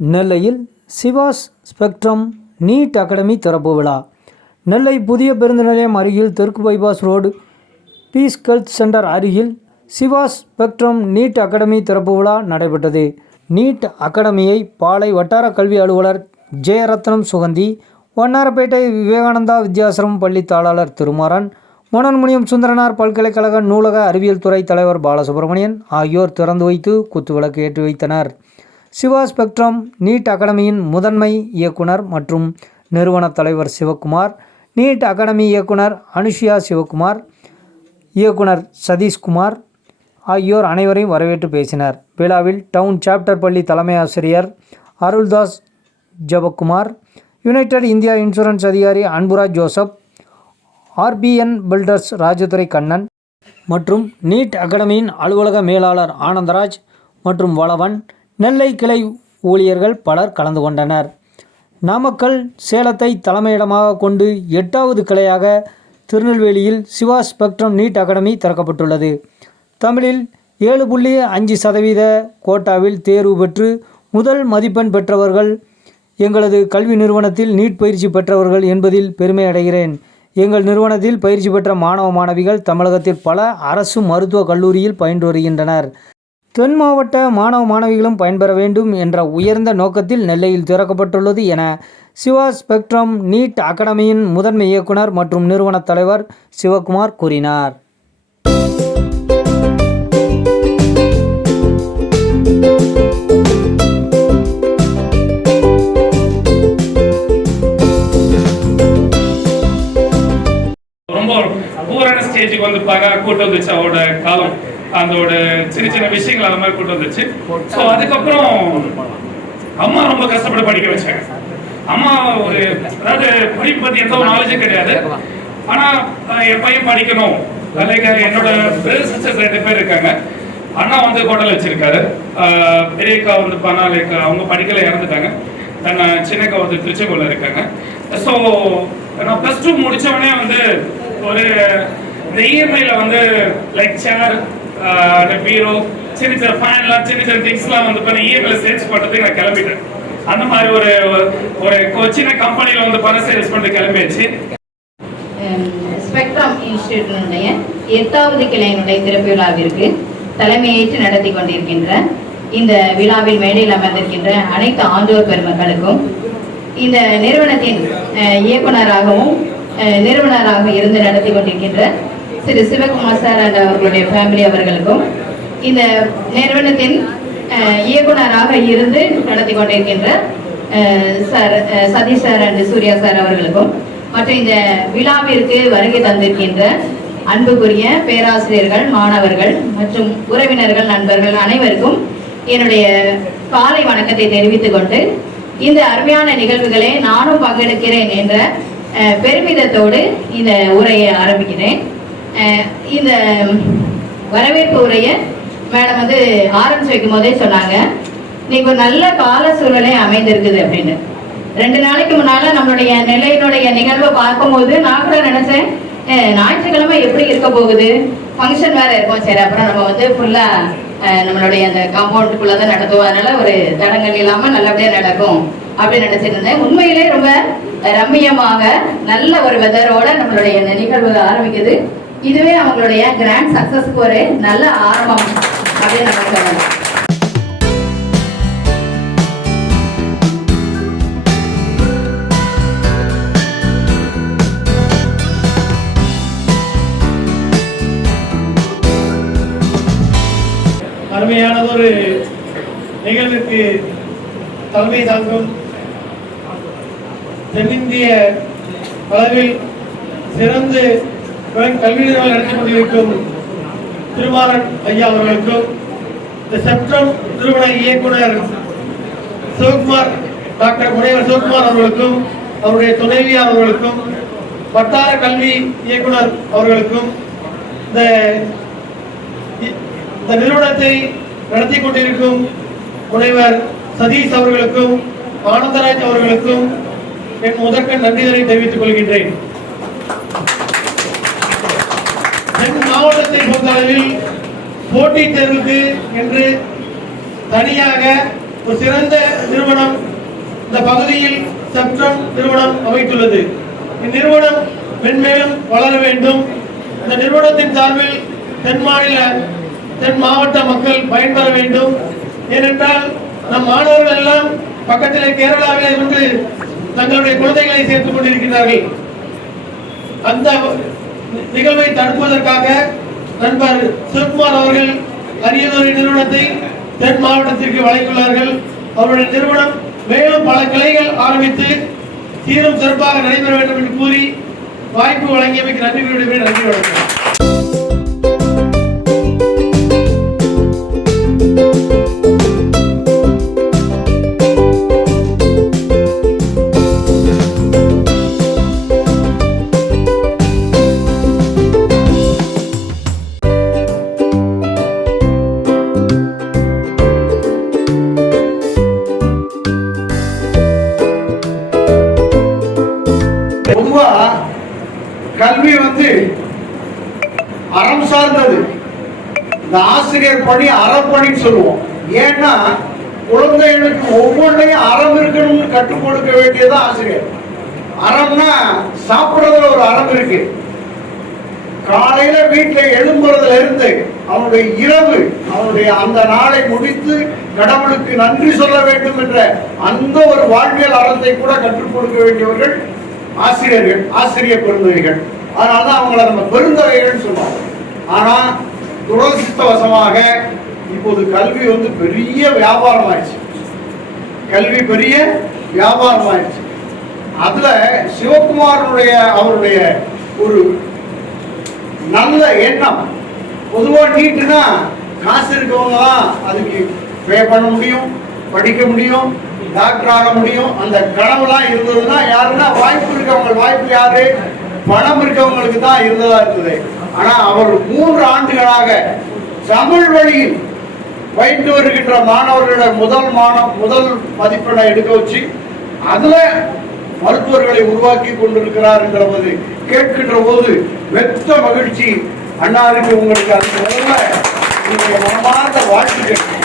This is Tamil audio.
நெல்லையில் சிவாஸ் ஸ்பெக்ட்ரம் நீட் அகாடமி திறப்பு விழா. நெல்லை புதிய பேருந்து நிலையம் அருகில் தெற்கு bypass road peace health centre அருகில் சிவாஸ் ஸ்பெக்ட்ரம் நீட் அகாடமி திறப்பு விழா நடைபெற்றது. நீட் அகாடமியை பாலை வட்டார கல்வி அலுவலர் ஜெயரத்னம் சுகந்தி வண்ணாரப்பேட்டை விவேகானந்தா வித்யாசிரமம் பள்ளி தாளாளர் திருமாறன் மோனன்முனியம் சுந்தரனார் பல்கலைக்கழக நூலக அறிவியல் துறை தலைவர் பாலசுப்ரமணியன் ஆகியோர் திறந்து வைத்து குத்துவிளக்கு ஏற்றி வைத்தனர். சிவா ஸ்பெக்ட்ரம் நீட் அகாடமியின் முதன்மை இயக்குனர் மற்றும் நிறுவன தலைவர் சிவகுமார் நீட் அகாடமி இயக்குனர் அனுஷியா சிவகுமார் இயக்குனர் சதீஷ்குமார் ஆகியோர் அனைவரையும் வரவேற்று பேசினர். விழாவில் டவுன் சாப்டர் பள்ளி தலைமை ஆசிரியர் Aruldas Jabakumar united India insurance அதிகாரி Anburaj Joseph RPN builders Rajadurai Kannan மற்றும் நீட் அகாடமியின் அலுவலக மேலாளர் ஆனந்தராஜ் மற்றும் வளவன் நெல்லை கிளை ஊழியர்கள் பலர் கலந்து கொண்டனர். நாமக்கல் சேலத்தை தலைமையிடமாக கொண்டு எட்டாவது கிளையாக திருநெல்வேலியில் சிவா ஸ்பெக்ட்ரம் நீட் அகாடமி திறக்கப்பட்டுள்ளது. தமிழில் ஏழு புள்ளி அஞ்சு சதவீத கோட்டாவில் தேர்வு பெற்று முதல் மதிப்பெண் பெற்றவர்கள் எங்களது கல்வி நிறுவனத்தில் நீட் பயிற்சி பெற்றவர்கள் என்பதில் பெருமை அடைகிறேன். எங்கள் நிறுவனத்தில் பயிற்சி பெற்ற மாணவ மாணவிகள் தமிழகத்தில் பல அரசு மருத்துவக் கல்லூரியில் பயின்று வருகின்றனர். தென் மாவட்ட மாணவ மாணவிகளும் பயன்பெற வேண்டும் என்ற உயர்ந்த நோக்கத்தில் நெல்லையில் திறக்கப்பட்டுள்ளது என சிவா ஸ்பெக்ட்ரம் நீட் அகாடமியின் முதன்மை இயக்குனர் மற்றும் நிறுவனத் தலைவர் சிவகுமார் கூறினார். ரொம்ப ஸ்டேஜுக்கு வந்து பாக்க கூட்டம் வந்துச்சு அவரோட காலம். அதோட சின்ன சின்ன விஷயங்கள் அந்த மாதிரி கூட்டு வந்துச்சு. ஸோ அதுக்கப்புறம் அம்மா ரொம்ப கஷ்டப்பட்டு படிக்க வச்சாங்க. அம்மா ஒரு அதாவது படிப்பு பத்தி எந்த ஒரு நாலேஜும் கிடையாது. ஆனா என் பையன் படிக்கணும். லைக் என்னோட பிரதர் சிஸ்டர்ஸ் ரெண்டு பேர் இருக்காங்க. அண்ணா வந்து ஹோட்டல் வச்சிருக்காரு. பெரிய பெரியக்கா வந்து பண்ணா லைக் அவங்க படிக்கல இறந்துட்டாங்க. தன்னை சின்னக்கா வந்து திருச்செங்கோல இருக்காங்க. ஸோ நான் ப்ளஸ் டூ முடித்தவொடனே வந்து ஒரு இந்த இஎம்ஐயில் வந்து லைக் சேர் பீரோ சின்ன சின்ன ஃபேன்லாம் சின்ன சின்ன திங்ஸ்லாம் வந்து பண்ணி இஎம்ஐல சேல்ஸ் பண்ணுறதுக்கு நான் கிளம்பிட்டேன். அந்த மாதிரி ஒரு ஒரு சின்ன கம்பெனியில் வந்து பணம் சேல்ஸ் பண்ணிட்டு கிளம்பியாச்சு. ஸ்பெக்ட்ரம் இன்ஸ்டியூட்டினுடைய எட்டாவது கிளையினுடைய திறப்பு விழாவிற்கு தலைமையேற்று நடத்தி கொண்டிருக்கின்ற இந்த விழாவில் மேடையில் அமர்ந்திருக்கின்ற அனைத்து ஆண்டோர் பெருமக்களுக்கும் இந்த நிறுவனத்தின் இயக்குநராகவும் இயக்குனராகவும் நிறுவனராக இருந்து நடத்தி கொண்டிருக்கின்ற திரு சிவகுமார் சார் அண்ட் அவர்களுடைய ஃபேமிலி அவர்களுக்கும் இந்த நிறுவனத்தின் இயக்குனராக இருந்து நடத்தி கொண்டிருக்கின்ற sir Sathish sir and Surya sir அவர்களுக்கும் மற்றும் இந்த விழாவிற்கு வருகை தந்திருக்கின்ற அன்புக்குரிய பேராசிரியர்கள் மாணவர்கள் மற்றும் உறவினர்கள் நண்பர்கள் அனைவருக்கும் என்னுடைய காலை வணக்கத்தை தெரிவித்துக் கொண்டு இந்த அருமையான நிகழ்வுகளை நானும் பங்கெடுக்கிறேன் என்ற பெருமிதத்தோடு இந்த உரையை ஆரம்பிக்கிறேன். இந்த வரவேற்பு உரையை மேடம் வந்து ஆரம்பிச்சு வைக்கும் போதே சொன்னாங்க இன்னைக்கு ஒரு நல்ல கால சூழ்நிலை அமைந்திருக்குது அப்படின்னு. ரெண்டு நாளைக்கு முன்னால நம்மளுடைய நிலையினுடைய நிகழ்வை பார்க்கும்போது நான் கூட நினைச்சேன் ஞாயிற்றுக்கிழமை எப்படி இருக்க போகுது? ஃபங்க்ஷன் வேற இருக்கும். சரி அப்புறம் நம்ம வந்து ஃபுல்லா நம்மளுடைய அந்த காம்பவுண்டுக்குள்ள தான் நடத்துவோம். அதனால ஒரு தடங்கள் இல்லாம நல்லபடியா நடக்கும் அப்படின்னு நினைச்சிருந்தேன் உண்மையிலே ரொம்ப ரம்மியமாக நல்ல ஒரு வெதரோட நம்மளுடைய நிகழ்வு ஆரம்பிக்குது. இதுவே அவங்களுடைய கிராண்ட் சக்சஸ்க்கு ஒரு நல்ல ஆரம்பம் அப்படின்னு நம்ம சொல்லலாம். அருமையானதொரு நிகழ்விற்கு தலைமை தாங்கும் தென்னிந்திய அளவில் சிறந்து கல்வி நிறுவனம் நடத்தி கொண்டிருக்கும் திருமாறன் ஐயா அவர்களுக்கும் இந்த செப்டம் நிறுவன இயக்குனர் சிவகுமார் டாக்டர் முனைவர் சிவகுமார் அவர்களுக்கும் அவருடைய துணைவியார் அவர்களுக்கும் வட்டார கல்வி இயக்குனர் அவர்களுக்கும் இந்த இந்த நிறுவனத்தை நடத்தி கொண்டிருக்கும் முனைவர் சதீஷ் அவர்களுக்கும் ஆனந்தராஜ் அவர்களுக்கும் என் முதற்க நன்றிதலை தெரிவித்துக் கொள்கின்றேன் தென் மாவட்டத்தை பொறுத்தளவில் போட்டித் தேர்வுக்கு என்று தனியாக ஒரு சிறந்த நிறுவனம் இந்த பகுதியில் செப்டம் நிறுவனம் அமைத்துள்ளது. இந்நிறுவனம் மென்மேலும் வளர வேண்டும். இந்த நிறுவனத்தின் சார்பில் தென் மாநில தென் மாவட்ட மக்கள் பயன்பெற வேண்டும். ஏனென்றால் நம் மாணவர்கள் எல்லாம் பக்கத்திலே கேரளாவில் இருந்து தங்களுடைய குழந்தைகளை சேர்த்துக் கொண்டிருக்கிறார்கள். அந்த நிகழ்வை தடுப்பதற்காக நண்பர் சிவகுமார் அவர்கள் அரியதுறை நிறுவனத்தை தென் மாவட்டத்திற்கு வழங்கியுள்ளார்கள். அவருடைய நிறுவனம் மேலும் பல கிளைகள் ஆரம்பித்து சீரும் சிறப்பாக நடைபெற வேண்டும் என்று கூறி வாய்ப்பு வழங்கியமைக்கு நன்றி நன்றி வணக்கம். பொதுவா கல்வி வந்து அறம் சார்ந்தது. இந்த ஆசிரியர் பணி அறப்பணின்னு சொல்லுவோம். ஏன்னா குழந்தைகளுக்கு ஒவ்வொன்றையும் அறம் இருக்கணும்னு கற்றுக் கொடுக்க வேண்டியது ஆசிரியர். அறம்னா சாப்பிடுறதுல ஒரு அறம் இருக்கு. காலையில வீட்டுல எழும்புறதுல இருந்து அவனுடைய இரவு அவனுடைய அந்த நாளை முடித்து கடவுளுக்கு நன்றி சொல்ல வேண்டும் என்ற அந்த ஒரு வாழ்வியல் அறத்தை கூட கற்றுக் கொடுக்க வேண்டியவர்கள் ஆசிரியர்கள் ஆசிரிய அதனால தான் அவங்கள நம்ம பெருந்தகைகள் சொல்லுவோம் ஆனால் துரதிருஷ்டவசமாக இப்போது கல்வி வந்து பெரிய வியாபாரம் ஆயிடுச்சு கல்வி பெரிய வியாபாரம் ஆயிடுச்சு அதுல சிவகுமாரனுடைய அவருடைய ஒரு நல்ல எண்ணம். பொதுவா நீட்டுனா காசு இருக்கவங்க தான் அதுக்கு பே பண்ண முடியும் படிக்க முடியும் டாக்டர் ஆக முடியும். அந்த கனவுலாம் இருந்ததுன்னா யாருன்னா வாய்ப்பு இருக்கவங்க வாய்ப்பு யாரு? பணம் இருக்கவங்களுக்கு தான் இருந்ததா இருந்தது. ஆனா அவர் மூன்று ஆண்டுகளாக தமிழ் வழியில் பயின்று வருகின்ற மாணவர்களோட முதல் மாணவ முதல் மதிப்பெண்ணை எடுக்க வச்சு அதுல மருத்துவர்களை உருவாக்கி கொண்டிருக்கிறார் என்ற போது கேட்கின்ற போது மெத்த மகிழ்ச்சி. அண்ணாருக்கு உங்களுக்கு அது முதல்ல உங்களுடைய மனமார்ந்த வாழ்த்துக்கள்.